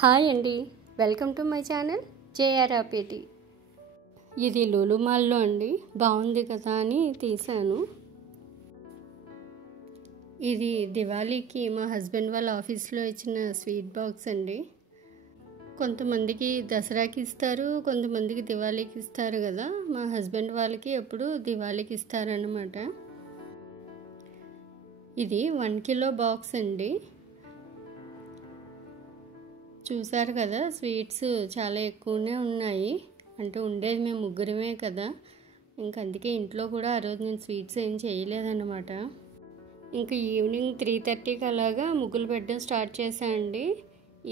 Hi అండి, welcome to my channel జేఆర్ఆర్పేటి. ఇది లులు మాల్లో అండి. బాగుంది కదా అని తీసాను. ఇది దివాళీకి మా హస్బెండ్ వాళ్ళ ఆఫీస్లో ఇచ్చిన స్వీట్ బాక్స్ అండి. కొంతమందికి దసరాకి ఇస్తారు, కొంతమందికి దివాళీకి ఇస్తారు కదా. మా హస్బెండ్ వాళ్ళకి ఎప్పుడు దివాళీకి ఇస్తారన్నమాట. ఇది 1 కిలో బాక్స్ అండి. చూసారు కదా, స్వీట్స్ చాలా ఎక్కువనే ఉన్నాయి. అంటే ఉండేది మేము ముగ్గురమే కదా, అందుకే ఇంట్లో కూడా ఆ రోజు నేను స్వీట్స్ ఏం చేయలేదన్నమాట. ఇంకా ఈవినింగ్ 3:30కి అలాగా ముగ్గులు పెట్టడం స్టార్ట్ చేశానండి.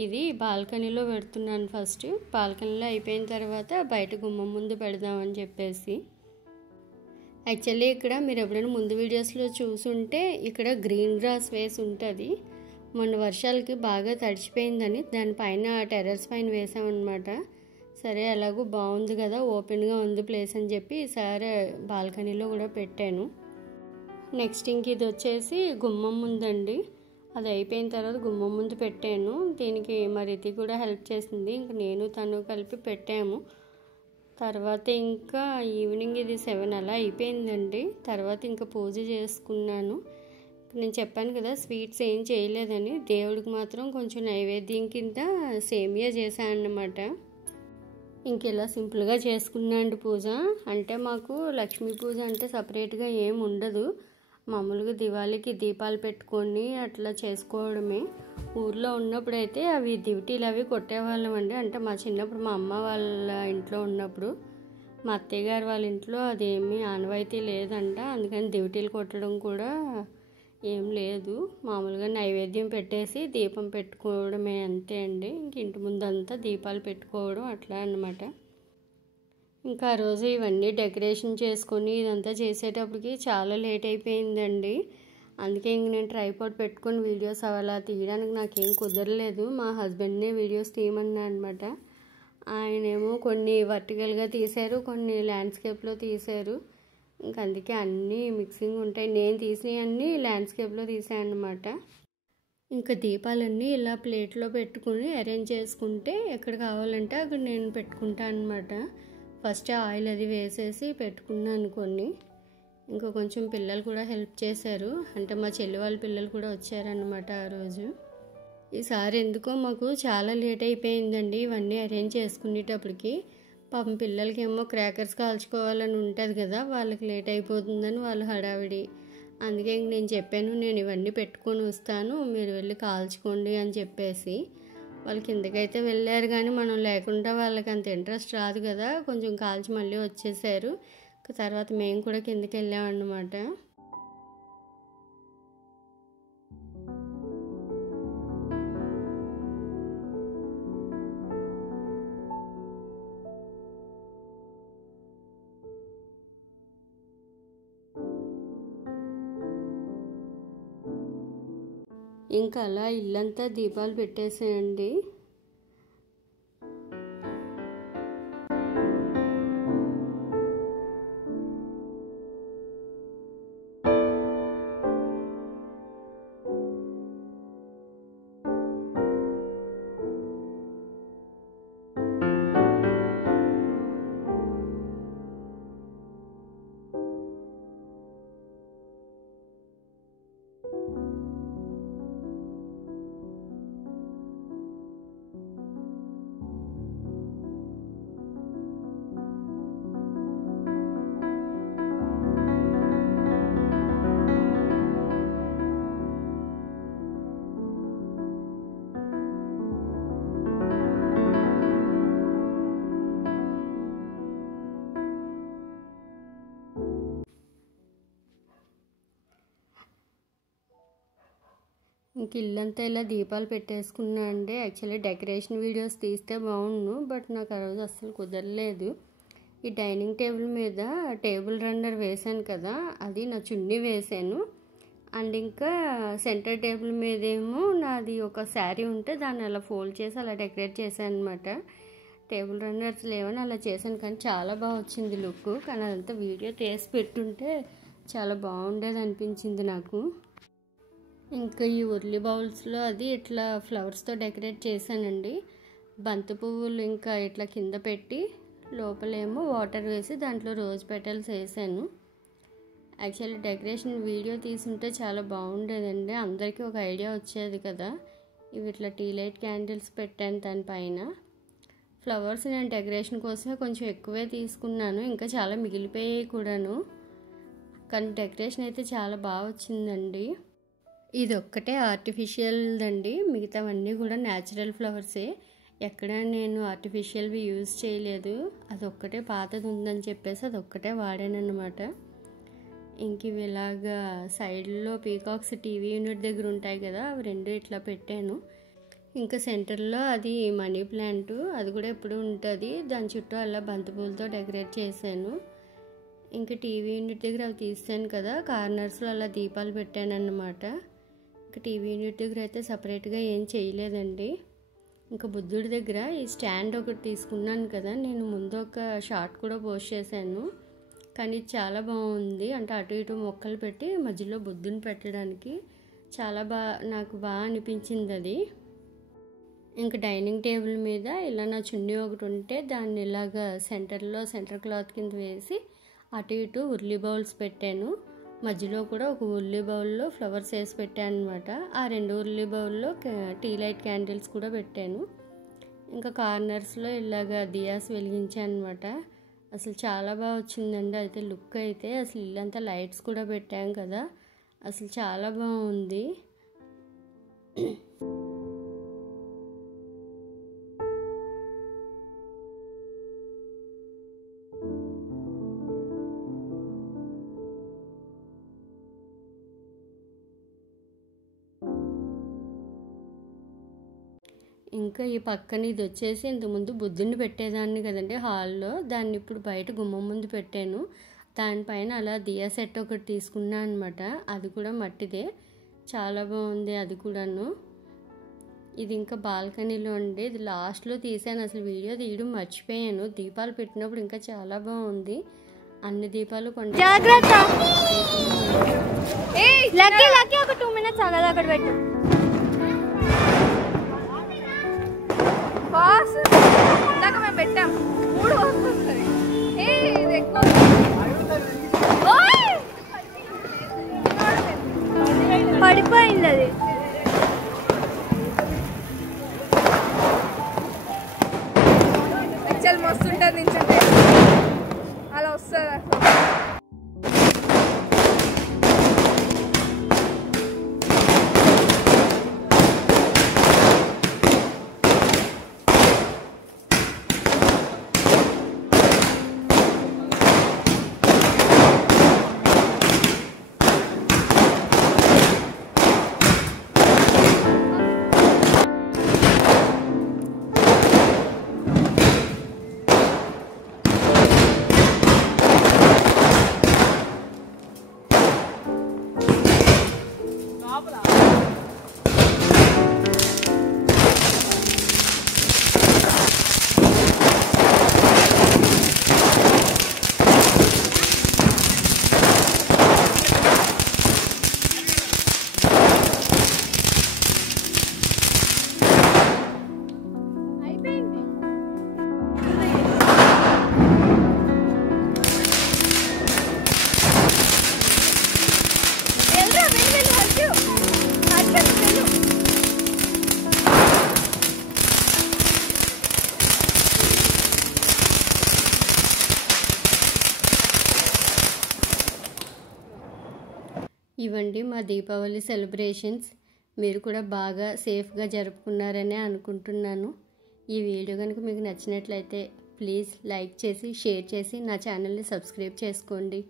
ఇది బాల్కనీలో పెడుతున్నాను. ఫస్ట్ బాల్కనీలో అయిపోయిన తర్వాత బయట గుమ్మం ముందు పెడదామని చెప్పేసి. యాక్చువల్లీ ఇక్కడ మీరు ఎప్పుడైనా ముందు వీడియోస్లో చూసుంటే ఇక్కడ గ్రీన్ గ్రాస్ వేసి ఉంటుంది. మొన్న వర్షాలకి బాగా తడిచిపోయిందని దానిపైన టెర్రస్ పైన వేసామన్నమాట. సరే ఎలాగో బాగుంది కదా, ఓపెన్గా ఉంది ప్లేస్ అని చెప్పి ఈసారి బాల్కనీలో కూడా పెట్టాను. నెక్స్ట్ ఇంక ఇది వచ్చేసి గుమ్మం ముందండి. అది అయిపోయిన తర్వాత గుమ్మం ముందు పెట్టాను. దీనికి మరి ఇది కూడా హెల్ప్ చేసింది. ఇంక నేను తను కలిపి పెట్టాము. తర్వాత ఇంకా ఈవినింగ్ ఇది 7 అలా అయిపోయిందండి. తర్వాత ఇంకా పూజ చేసుకున్నాను. నేను చెప్పాను కదా స్వీట్స్ ఏం చేయలేదని. దేవుడికి మాత్రం కొంచెం నైవేద్యం కింద సేమియా చేశాను అన్నమాట. ఇంకెలా సింపుల్గా చేసుకున్నాండి పూజ. అంటే మాకు లక్ష్మీ పూజ అంటే సపరేట్గా ఏం ఉండదు. మామూలుగా దివాళీకి దీపాలు పెట్టుకొని అట్లా చేసుకోవడమే. ఊర్లో ఉన్నప్పుడైతే అవి దివిటీలు అవి కొట్టేవాళ్ళం అండి. అంటే మా చిన్నప్పుడు మా అమ్మ వాళ్ళ ఇంట్లో ఉన్నప్పుడు, మా అత్తయ్య గారు వాళ్ళ ఇంట్లో అదేమీ ఆనవాయితీ లేదంట. అందుకని దివిటీలు కొట్టడం కూడా ఏం లేదు. మామూలుగా నైవేద్యం పెట్టేసి దీపం పెట్టుకోవడమే అంతే అండి. ఇంటి ముందంతా దీపాలు పెట్టుకోవడం అట్లా అన్నమాట. ఇంకా ఆ రోజు ఇవన్నీ డెకరేషన్ చేసుకొని ఇదంతా చేసేటప్పటికి చాలా లేట్ అయిపోయిందండి. అందుకే ఇంక నేను ట్రైపాడ్ పెట్టుకొని వీడియోస్ అలా తీయడానికి నాకేం కుదరలేదు. మా హస్బెండ్నే వీడియోస్ తీయమన్నా అనమాట. ఆయనేమో కొన్ని వర్టికల్గా తీశారు, కొన్ని ల్యాండ్స్కేప్లో తీశారు. అందుకే అన్నీ మిక్సింగ్ ఉంటాయి. నేను తీసినవి అన్నీ ల్యాండ్స్కేప్లో తీసాను అనమాట. ఇంకా దీపాలన్నీ ఇలా ప్లేట్లో పెట్టుకుని అరేంజ్ చేసుకుంటే ఎక్కడ కావాలంటే అక్కడ నేను పెట్టుకుంటాను అనమాట. ఫస్ట్ ఆయిల్ అది వేసేసి పెట్టుకున్నాను కొన్ని. ఇంకా కొంచెం పిల్లలు కూడా హెల్ప్ చేశారు. అంటే మా చెల్లి వాళ్ళ పిల్లలు కూడా వచ్చారనమాట ఆ రోజు. ఈసారి ఎందుకో మాకు చాలా లేట్ అయిపోయిందండి ఇవన్నీ అరేంజ్ చేసుకునేటప్పటికి. పాపం పిల్లలకి ఏమో క్రాకర్స్ కాల్చుకోవాలని ఉంటుంది కదా, వాళ్ళకి లేట్ అయిపోతుందని వాళ్ళు హడావిడి. అందుకే నేను చెప్పాను, నేను ఇవన్నీ పెట్టుకొని వస్తాను, మీరు వెళ్ళి కాల్చుకోండి అని చెప్పేసి. వాళ్ళు కిందకైతే వెళ్ళారు, కానీ మనం లేకుండా వాళ్ళకి అంత ఇంట్రెస్ట్ రాదు కదా. కొంచెం కాల్చి మళ్ళీ వచ్చేసారు. తర్వాత మేము కూడా కిందకి వెళ్ళామన్నమాట. ఇంకా అలా ఇల్లంతా దీపాలు పెట్టేసేయండి. ఇంక ఇల్లంతా ఇలా దీపాలు పెట్టేసుకున్నా అండి. యాక్చువల్లీ డెకరేషన్ వీడియోస్ తీస్తే బాగుండు, బట్ నాకు ఆ రోజు అస్సలు కుదరలేదు. ఈ డైనింగ్ టేబుల్ మీద టేబుల్ రన్నర్ వేసాను కదా, అది నా చున్నీ వేసాను. అండ్ ఇంకా సెంటర్ టేబుల్ మీద ఏమో నాది ఒక శారీ ఉంటే దాన్ని అలా ఫోల్డ్ చేసి అలా డెకరేట్ చేశాను అనమాట. టేబుల్ రన్నర్స్ లేవని అలా చేశాను, కానీ చాలా బాగా వచ్చింది లుక్. కానీ అదంతా వీడియో తీసి పెట్టుంటే చాలా బాగుండేది అనిపించింది నాకు. ఇంకా ఈ ఉర్లీ బౌల్స్లో అది ఇట్లా ఫ్లవర్స్తో డెకరేట్ చేశానండి. బంతి పువ్వులు ఇంకా ఇట్లా కింద పెట్టి లోపలేమో వాటర్ వేసి దాంట్లో రోజ్ పెటల్స్ వేసాను. యాక్చువల్లీ డెకరేషన్ వీడియో తీసుంటే చాలా బాగుండేదండి, అందరికీ ఒక ఐడియా వచ్చేది కదా. ఇవి ఇట్లా టీ లైట్ క్యాండిల్స్ పెట్టాను దానిపైన. ఫ్లవర్స్ నేను డెకరేషన్ కోసమే కొంచెం ఎక్కువే తీసుకున్నాను, ఇంకా చాలా మిగిలిపోయాయి కూడాను. కానీ డెకరేషన్ అయితే చాలా బాగా వచ్చిందండి. ఇది ఒక్కటే ఆర్టిఫిషియల్దండి, మిగతావన్నీ కూడా న్యాచురల్ ఫ్లవర్సే. ఎక్కడ నేను ఆర్టిఫిషియల్వి యూజ్ చేయలేదు. అదొక్కటే పాతది ఉందని చెప్పేసి అదొక్కటే వాడాను అనమాట. ఇంక ఇవి ఇలాగా సైడ్లో పీకాక్స్ టీవీ యూనిట్ దగ్గర ఉంటాయి కదా, అవి రెండు ఇట్లా పెట్టాను. ఇంకా సెంటర్లో అది మనీ ప్లాంట్, అది కూడా ఎప్పుడు ఉంటుంది. దాని చుట్టూ అలా బంతిపూలతో డెకరేట్ చేశాను. ఇంకా టీవీ యూనిట్ దగ్గర అవి తీస్తాను కదా, కార్నర్స్లో అలా దీపాలు పెట్టాను అన్నమాట. ఇంకా టీవీ యూనిట్ దగ్గర అయితే సపరేట్గా ఏం చేయలేదండి. ఇంకా బుద్ధుడి దగ్గర ఈ స్టాండ్ ఒకటి తీసుకున్నాను కదా, నేను ముందు ఒక షార్ట్ కూడా పోస్ట్ చేశాను. కానీ చాలా బాగుంది, అంటే అటు ఇటు మొక్కలు పెట్టి మధ్యలో బుద్ధుని పెట్టడానికి చాలా నాకు బాగా అనిపించింది అది. ఇంకా డైనింగ్ టేబుల్ మీద ఇలా నా చున్నీ ఒకటి ఉంటే దాన్ని ఇలాగా సెంటర్ క్లాత్ కింద వేసి అటు ఇటు ఉర్లీ బౌల్స్ పెట్టాను. మధ్యలో కూడా ఒక ఉర్లీ బౌల్లో ఫ్లవర్స్ వేసి పెట్టాను అనమాట. ఆ రెండు ఉర్లీ బౌల్లో టీ లైట్ క్యాండిల్స్ కూడా పెట్టాను. ఇంకా కార్నర్స్లో ఇలాగా దియాస్ వెలిగించాను అనమాట. అసలు చాలా బాగా వచ్చిందండి అయితే లుక్ అయితే. అసలు ఇల్లంతా లైట్స్ కూడా పెట్టాం కదా, అసలు చాలా బాగుంది. ఇంకా ఈ పక్కన ఇది వచ్చేసి ఇంతకుముందు బుద్ధుని పెట్టేదాన్ని కదండి హాల్లో, దాన్ని ఇప్పుడు బయట గుమ్మం ముందు పెట్టాను. దానిపైన అలా దియా సెట్ ఒకటి తీసుకున్నాను అనమాట, అది కూడా మట్టిదే, చాలా బాగుంది అది కూడాను. ఇది ఇంకా బాల్కనీలో అండి, ఇది లాస్ట్లో తీసాను, అసలు వీడియో తీయడం మర్చిపోయాను. దీపాలు పెట్టినప్పుడు ఇంకా చాలా బాగుంది, అన్ని దీపాలు జాగ్రత్త. ఒక 2 minutes ఆగదు, అక్కడ పెట్టు. ఇందాక మేము పెట్టాం 3 వస్తుంది. పడిపోయింది అది. యాక్చువల్ మస్తు ఉంటుంది నించుంటే, అలా వస్తుంది. ఇవండి మా దీపావళి సెలబ్రేషన్స్. మీరు కూడా బాగా సేఫ్గా జరుపుకున్నారనే అనుకుంటున్నాను. ఈ వీడియో కనుక మీకు నచ్చినట్లయితే ప్లీజ్ లైక్ చేసి షేర్ చేసి నా ఛానల్ని సబ్స్క్రైబ్ చేసుకోండి.